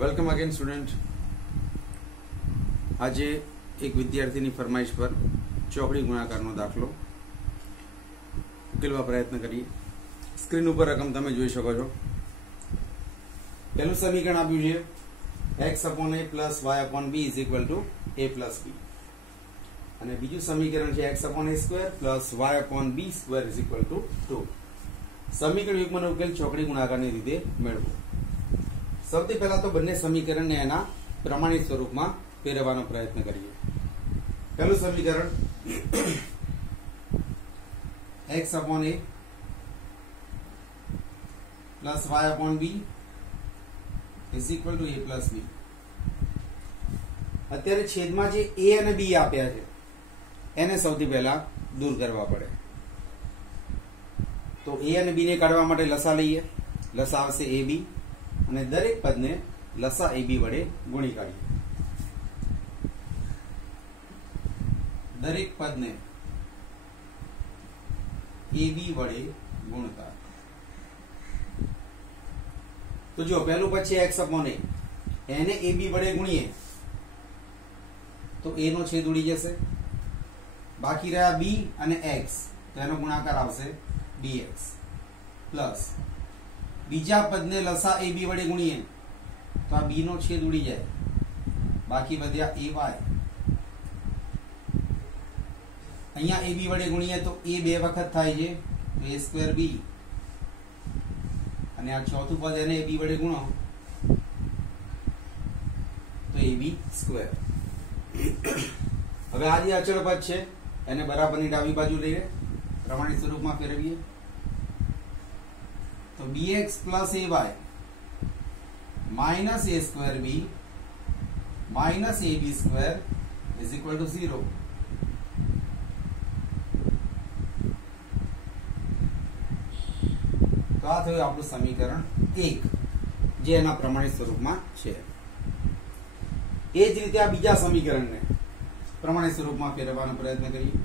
Welcome again student. આજે એક વિદ્યાર્થીની ફરમાઈશ પર ચોકડી ગુણાકારનો દાખલો ઉકેલવા પ્રયત્ન કરીએ. સ્ક્રીન ઉપર રકમ તમે જોઈ શકો છો. પહેલું સમીકરણ આપ્યું છે x/a plus y/b is equal to a plus b, અને બીજું સમીકરણ છે x/a² plus y/b² is equal to 2. સમીકરણ યુગ્મનો ઉકેલ ચોકડી ગુણાકારની રીતે મેળવો. સૌથી પહેલા તો બંને સમીકરણને એના પ્રમાણિત સ્વરૂપમાં ફેરવવાનો પ્રયત્ન કરીએ. પહેલું સમીકરણ x/a plus y/b is equal to a plus b. અત્યારે છેદમાં જે a અને b આપ્યા છે એને સૌથી પહેલા દૂર કરવા પડે. તો a અને b ને કાઢવા માટે લસા લઈએ. લસા આવશે ab, અને દરેક પદને લસા ab વડે ગુણી કાઢીએ. દરેક પદને ab વડે ગુણતા. તો જો પહેલું પદ છે x/a, એને ab વડે ગુણીએ તો a નો છેદ ઉડી જશે. બાકી રહ્યા b અને x, તો એનો ગુણાકાર આવશે bx પ્લસ બીજા પદને લસા ab વડે ગુણીએ તો આ b નો છેદ ઉડી જાય. બાકી વધ્યા ay. અહીંયા ab વડે ગુણીએ તો a બે વખત થાય છે, તો a²b, અને આ ચોથું પદ એને ab વડે ગુણો તો ab². હવે આ જે અચળ પદ છે એને બરાબરની ડાબી બાજુ લઈએ, પ્રમાણિત સ્વરૂપમાં ફેરવીએ તો bx plus ay minus a²b minus ab² is equal to 0. તો આ થયું આપણું સમીકરણ 1, જે એના પ્રમાણિત સ્વરૂપમાં છે. એ જ રીતે આ બીજા સમીકરણને પ્રમાણિત સ્વરૂપમાં ફેરવવાનો પ્રયત્ન કરીએ.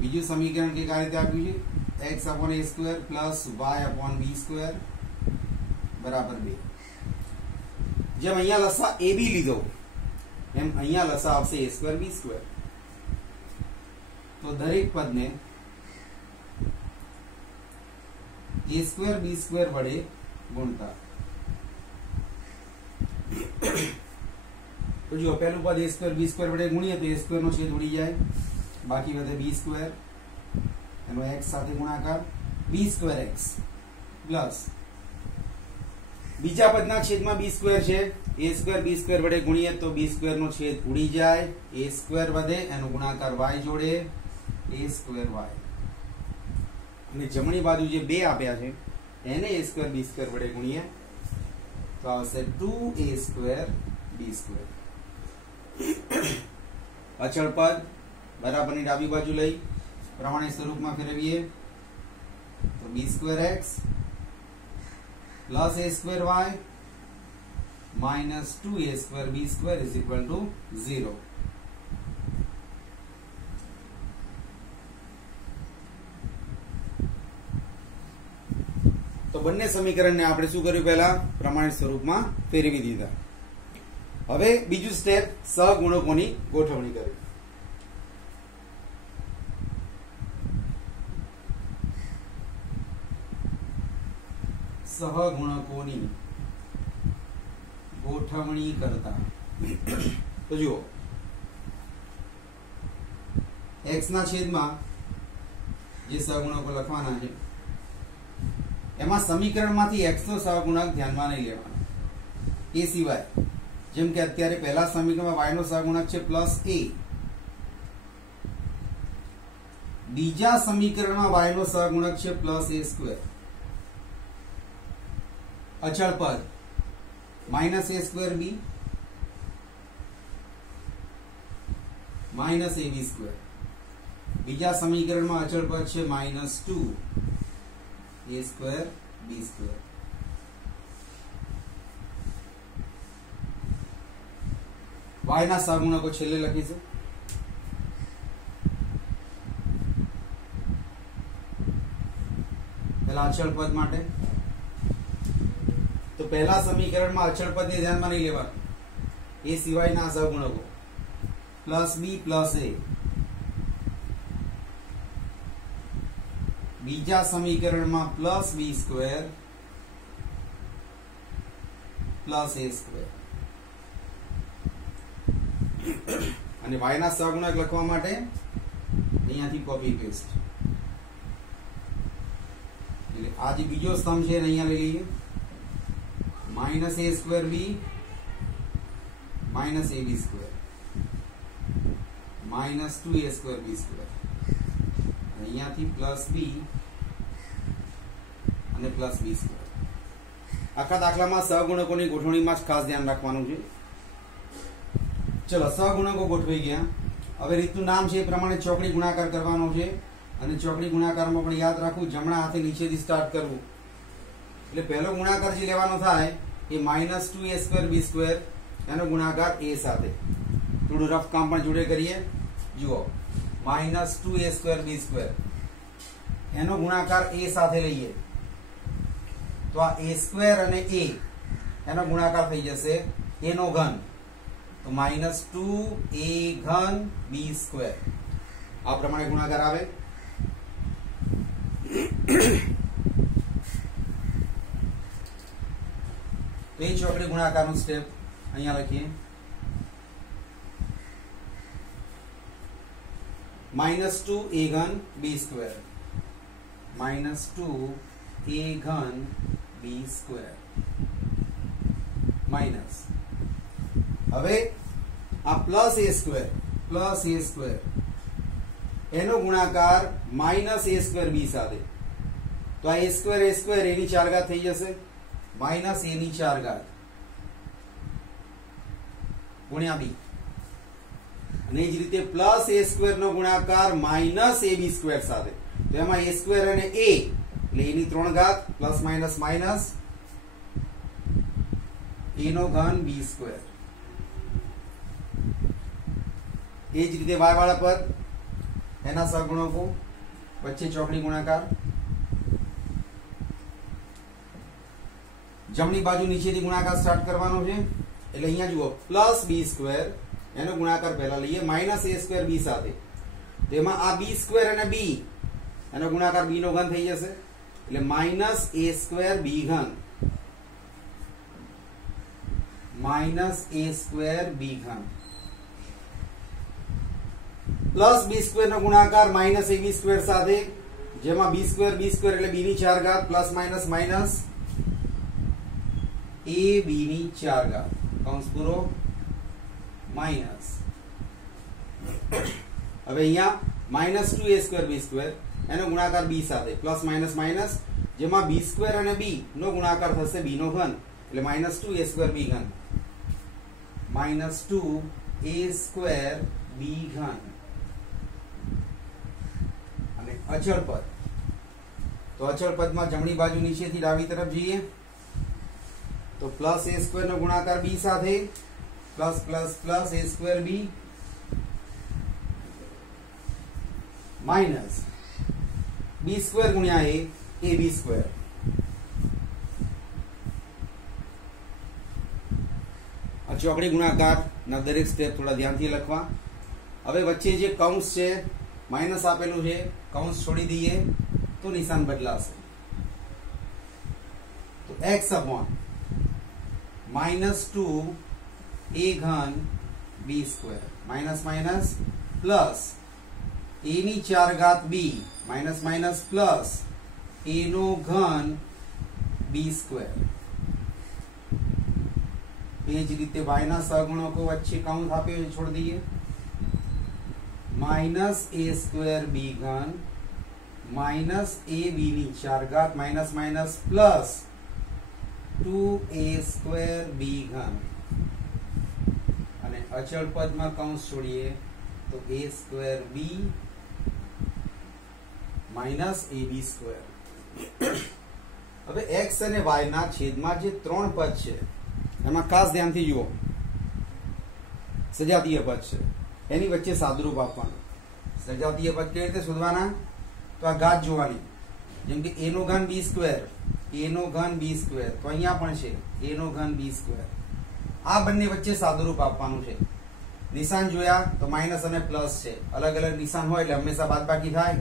બીજું સમીકરણ કંઈક આ રીતે આપ્યું છે x/a² પ્લસ y/b² બરાબર 2. જેમ અહીંયા લસા ab લીધો એમ અહીંયા લસા આવશે a²b². તો દરેક પદને a²b² વડે ગુણતા. તો જો પહેલું પદ a²b² વડે ગુણીએ તો a² નો છેદ ઉડી જાય. બાકી વધે b², એનો x સાથે ગુણાકાર b²x પ્લસ બીજા પદના છેદમાં b² છે, a²b² વડે ગુણીએ તો b² નો છેદ ઉડી જાય. a² વધે, એનો ગુણાકાર y જોડે a²y, અને જમણી બાજુ જે 2 આપ્યા છે એને a²b² વડે ગુણીએ તો આવશે 2a²b². અચળ પદ બરાબરની ડાબી બાજુ લઈ પ્રમાણિત સ્વરૂપમાં ફેરવીએ તો b²x plus a²y minus 2a²b² is equal to 0. તો બંને સમીકરણને આપણે શું કર્યું? પહેલા પ્રમાણિત સ્વરૂપમાં ફેરવી દીધા. હવે બીજું સ્ટેપ સહગુણકોની ગોઠવણી કરી. સહગુણકોની ગોઠવણી કરતા. તો જુઓ, x ના છેદમાં જે સહગુણકો લખવાના છે એમાં સમીકરણમાંથી x નો સહગુણક ધ્યાનમાં નહીં લેવાનો. એ સિવાય જેમ કે અત્યારે પહેલા સમીકરણમાં y નો સહગુણક છે પ્લસ a, બીજા સમીકરણમાં y નો સહગુણક છે પ્લસ a². અચળ પદ માઇનસ a²b માઇનસ ab². બીજા સમીકરણમાં અચળ પદ છે માઇનસ 2a²b². y ના સહગુણકો છેલ્લે લખીશું. પહેલા અચળ પદ માટે तो पहला समीकरण में अचल पद ने ध्यान में नहीं लेवा, ए सिवाय ना सगुणको प्लस बी प्लस ए, बीजा समीकरण में plus B square plus A square અને y ના સહગુણક લખવા માટે અહીંયાથી કોપી પેસ્ટ, એટલે આ જે બીજો સ્તંભ છે અહીંયા લઈ લઈએ, માઇનસ એ સ્ક્વેર બી માઇનસ એ બી સ્ક્વેર માઇનસ 2a સ્ક્વેર બી સ્ક્વેર, અહીંયાથી પ્લસ બી અને પ્લસ બી સ્ક્વેર. આખા દાખલામાં સહગુણકોની ગોઠવણીમાં જ ખાસ ધ્યાન રાખવાનું છે. ચલો સહગુણકો ગોઠવાઈ ગયા. હવે રીતનું નામ છે એ પ્રમાણે ચોકડી ગુણાકાર કરવાનો છે, અને ચોકડી ગુણાકારમાં પણ યાદ રાખવું જમણા હાથે નીચેથી સ્ટાર્ટ કરવું. એટલે પહેલો ગુણાકાર જે લેવાનો થાય એ માઇનસ 2a સ્ક્વેર બી સ્ક્વેર, એનો ગુણાકાર a સાથે. થોડું રફ કામ પણ જોડે કરીએ. જુઓ, માઇનસ 2a સ્ક્વેર બી સ્ક્વેર એનો ગુણાકાર a સાથે લઈએ તો આ a સ્ક્વેર અને a એનો ગુણાકાર થઈ જશે a નો ઘન, તો માઇનસ 2a ઘન બી સ્ક્વેર આ પ્રમાણે ગુણાકાર આવે. તો એ ચોકડી ગુણાકારનું સ્ટેપ અહીંયા લખીએ. माइनस 2a घन बी स्क्वेर माइनस 2a घन बी स्क्वेर माइनस, હવે આ પ્લસ a સ્ક્વેર એનો ગુણાકાર માઇનસ a સ્ક્વેર બી સાથે, તો આ a સ્ક્વેર એની 4 ઘાત થઈ જશે, માઇનસ a ની 4 ઘાત ગુણ્યા બી, અને જ રીતે પ્લસ a સ્ક્વેર નો ગુણાકાર માઇનસ a બી સ્ક્વેર સાથે, તો એમાં a સ્ક્વેર અને a એટલે a ની 3 ઘાત પ્લસ માઇનસ માઇનસ a નો ઘન બી સ્ક્વેર. એ જ રીતે y વાળા પદ એના સહગુણકો વચ્ચે ચોકડી ગુણાકાર, જમણી બાજુ નીચેથી ગુણાકાર સ્ટાર્ટ કરવાનો છે. એટલે અહીંયા જુઓ પ્લસ બી સ્ક્વેર એનો ગુણાકાર પહેલા લઈએ માઇનસ a સ્ક્વેર બી સાથે, તેમાં આ બી સ્ક્વેર અને બી એનો ગુણાકાર બી નો ઘન થઈ જશે, એટલે માઇનસ a સ્ક્વેર બી ઘન માઇનસ a સ્ક્વેર બી ઘન પ્લસ બી સ્ક્વેર નો ગુણાકાર માઇનસ a બી સ્ક્વેર સાથે, જેમાં બી સ્ક્વેર એટલે બી ની 4 ઘાત પ્લસ માઇનસ માઇનસ a બી ની 4 ઘાત કૌંસ પૂરો માઇનસ. હવે અહીંયા માઇનસ 2a સ્ક્વેર બી સ્ક્વેર એનો ગુણાકાર બી સાથે પ્લસ માઇનસ માઇનસ, જેમાં બી સ્ક્વેર અને બી નો ગુણાકાર થશે બી નો ઘન, એટલે માઇનસ 2a સ્ક્વેર બી ઘન માઇનસ 2a સ્ક્વેર બી ઘન. અને અચળ પદ, તો અચળ પદમાં જમણી બાજુ નીચેથી ડાબી તરફ જઈએ તો પ્લસ a સ્ક્વેર નો ગુણાકાર બી સાથે plus plus plus a square B minus b square ગુણ્યા a બી સ્ક્વેર. આ ચોકડી ગુણાકાર ના દરેક સ્ટેપ થોડા ધ્યાનથી લખવા. હવે વચ્ચે જે કૌંસ છે માઇનસ આપેલું છે, કૌંસ છોડી દઈએ તો નિશાન બદલાશે. તો x अपॉन माइनस 2a घन b square minus minus plus a ની 4 ઘાત b minus minus plus a નો ઘન બી સ્ક્વેર. એ જ રીતે y ના સહગુણકો વચ્ચે કૌંસ આપ્યો છે છોડી દઈએ, માઇનસ a સ્ક્વેર બી ઘન માઇનસ a બી ની 4 ઘાત minus minus plus 2a square B ઘન, અને અચળ પદમાં કૌંસ છોડીએ તો a square B minus a B square. હવે x અને y ના છેદમાં જે 3 પદ છે એમાં ખાસ ધ્યાનથી જુઓ, સજાતીય પદ છે એની વચ્ચે સાદુરૂપ આપવાનું. સજાતીય પદ કેવી રીતે શોધવાના? તો આ ઘાત જોવાની, જેમ કે a નો ઘન બી સ્ક્વેર a નો ઘન b સ્ક્વેર, તો અહીંયા પણ છે a નો ઘન b સ્ક્વેર. આ બંને વચ્ચે સાદુરૂપ આપવાનું છે. નિશાન જોયા તો માઇનસ અને પ્લસ છે, અલગ અલગ નિશાન હોય એટલે હંમેશા બાદબાકી થાય.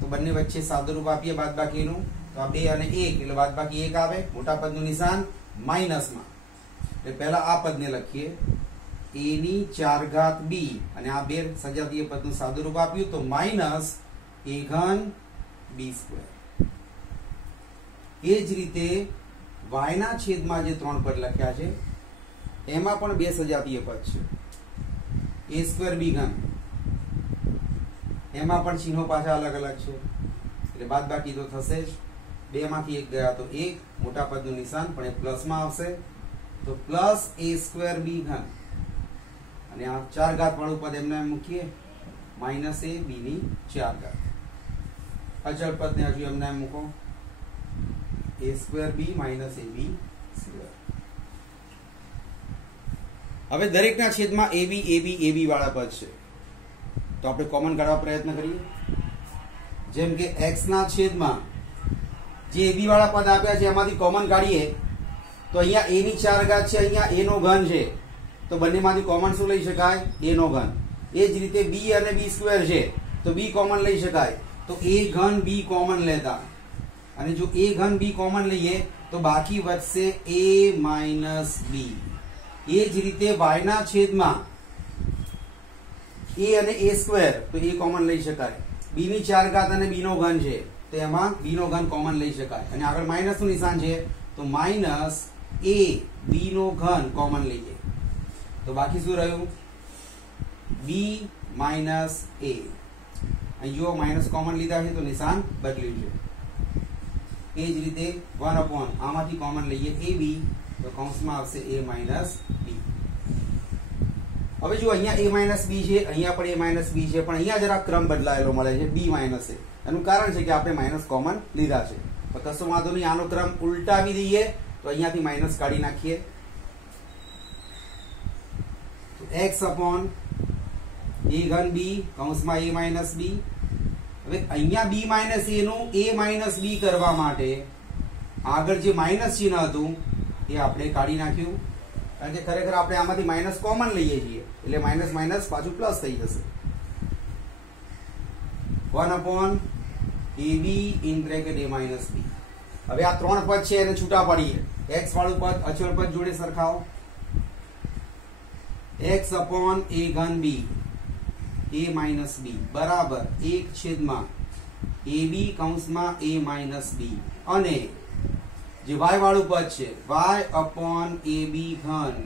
તો બંને વચ્ચે સાદુરૂપ આપીએ બાદબાકીનું. તો આ 2 અને 1 એટલે બાદબાકી 1 આવે. મોટા પદનું નિશાન માઇનસમાં, એટલે પહેલા આ પદને લખીએ a ની 4 ઘાત b, અને આ 2 સજાતીય પદનું સાદુરૂપ આપ્યું તો માઇનસ a ઘન b સ્ક્વેર. એ જ રીતે y ના છેદમાં જે 3 પદ લખ્યા છે એમાં પણ 2 સજાતીય પદ છે. a સ્ક્વેર b ઘન, એમાં પણ ચિહ્નો પાછા અલગ અલગ છે એટલે બાદબાકી તો થશે જ. 2 માંથી 1 ગયા તો 1, મોટા પદનું નિશાન પણ એ પ્લસમાં આવશે, તો પ્લસ a સ્ક્વેર b ઘન, અને આ 4 ઘાત વાળું પદ એમને મૂકીએ માઇનસ a b ની 4 ઘાત. અચળ પદને હજુ એમને મૂકો a square b minus a b square. હવે દરેકના છેદમાં ab ab ab વાળા પદ છે, તો આપણે કોમન કાઢવા પ્રયત્ન કરીએ. જેમ કે x ના છેદમાં જે ab વાળા પદ આપ્યા છે એમાંથી કોમન કાઢીએ તો અહીંયા a ની 4 ઘાત છે, અહીંયા a નો ઘન છે, તો બંનેમાંથી કોમન શું લઈ શકાય? a નો ઘન. એ જ રીતે b અને b સ્ક્વેર છે તો b કોમન લઈ શકાય, તો a ઘન b કોમન લેતા, અને જો a ઘન b કોમન લઈએ તો બાકી વધશે a માઇનસ b. એ જ રીતે y ના છેદમાં a અને a સ્ક્વેર, તો a કોમન લઈ શકાય. b ની 4 ઘાત અને b નો ઘન છે તો એમાં b નો ઘન કોમન લઈ શકાય, અને આગળ માઇનસ નું નિશાન છે તો માઇનસ a b નો ઘન કોમન લઈએ તો બાકી શું રહ્યું? b minus a. અહીં જો માઇનસ કોમન લીધા છે તો નિશાન બદલ્યું છે. એ જ રીતે 1 અપોન આમાંથી કોમન લઈએ ab, તો કૌંસમાં આવશે a માઇનસ b. હવે જો અહીંયા a માઇનસ b છે, અહીંયા પણ a માઇનસ b છે, પણ અહીંયા જરા ક્રમ બદલાયેલો મળે છે b માઇનસ a. એનું કારણ છે કે આપણે માઇનસ કોમન લીધા છે. તો કશો વાંધો નહીં, આનો ક્રમ ઉલટાવી દઈએ તો અહીંયાથી માઇનસ કાઢી નાખીએ. તો x અપોન a ઘન b કૌંસમાં a માઇનસ b. હવે અહીંયા b માઇનસ a નું a માઇનસ b કરવા માટે આગળ જે માઇનસ ચિહ્ન હતું એ આપણે કાઢી નાખ્યું, કારણ કે ખરેખર આપણે આમાંથી માઇનસ કોમન લઈએ છીએ એટલે માઇનસ માઇનસ પાછું પ્લસ થઈ જશે. 1 upon ab in bracket a minus b. હવે આ 3 પદ છે એને છૂટા પાડીએ. x વાળું પદ અચળ પદ જોડે સરખાવો. x અપોન a ઘન b a માઇનસ b બરાબર 1 છેદમાં ab કૌંસમાં a માઇનસ b, અને જે y વાળું પદ છે y અપોન ab ઘન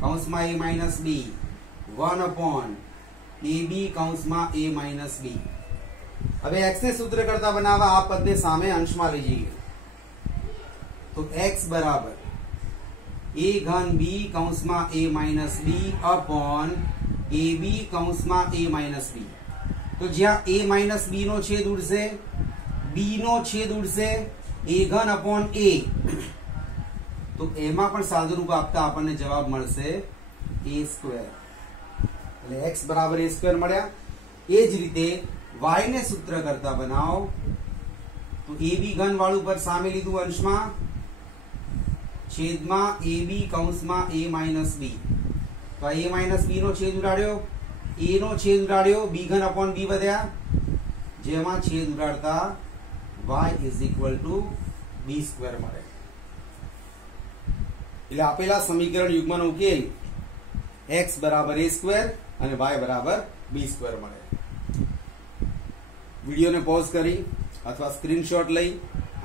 કૌંસમાં a minus b 1 upon ab કૌંસમાં a માઇનસ b. હવે x ને સૂત્ર કરતા બનાવવા આ પદને સામે અંશમાં લઈ જઈએ તો x બરાબર a ઘન b કૌંસમાં a minus b upon ab કૌંસમાં a માઇનસ b. તો જ્યાં a માઇનસ b નો છેદ ઉડશે, b નો છેદ ઉડશે, a ઘન અપોન a, તો એમાં પણ સાદુરૂપ આપતા આપણને જવાબ મળશે a સ્ક્વેર. એટલે x બરાબર a સ્ક્વેર મળ્યા. એ જ રીતે y ને સૂત્ર કરતા બનાવો તો ab ઘન વાળું પર સામે લીધું અંશમાં, છેદમાં ab કૌંસમાં a માઇનસ b. તો a માઇનસ b નો છેદ ઉડાડ્યો, a નો છેદ ઉડાડ્યો, b ઘન અપોન b વધ્યા, જેમાં છેદ ઉડાડતા y is equal to b square મળે. એટલે આપેલા સમીકરણ યુગ્મનો ઉકેલ x બરાબર a સ્ક્વેર અને y બરાબર b સ્ક્વેર મળે. વિડીયોને પોઝ કરી અથવા સ્ક્રીનશોટ લઈ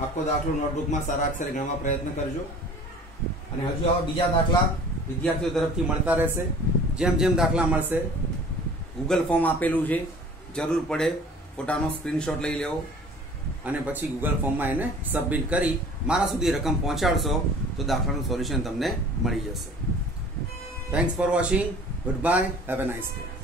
આખો દાખલો નોટબુકમાં સારા અક્ષરે ગણવા પ્રયત્ન કરજો. અને હજુ આવા બીજા દાખલા વિદ્યાર્થીઓ તરફથી મળતા રહેશે. જેમ જેમ દાખલા મળશે ગૂગલ ફોર્મ આપેલું છે, જરૂર પડે ફોટાનો સ્ક્રીનશોટ લઈ લેવો અને પછી ગૂગલ ફોર્મમાં એને સબમિટ કરી મારા સુધી રકમ પહોંચાડશો તો દાખલાનું સોલ્યુશન તમને મળી જશે. Thanks for watching. Good bye. Have a nice day.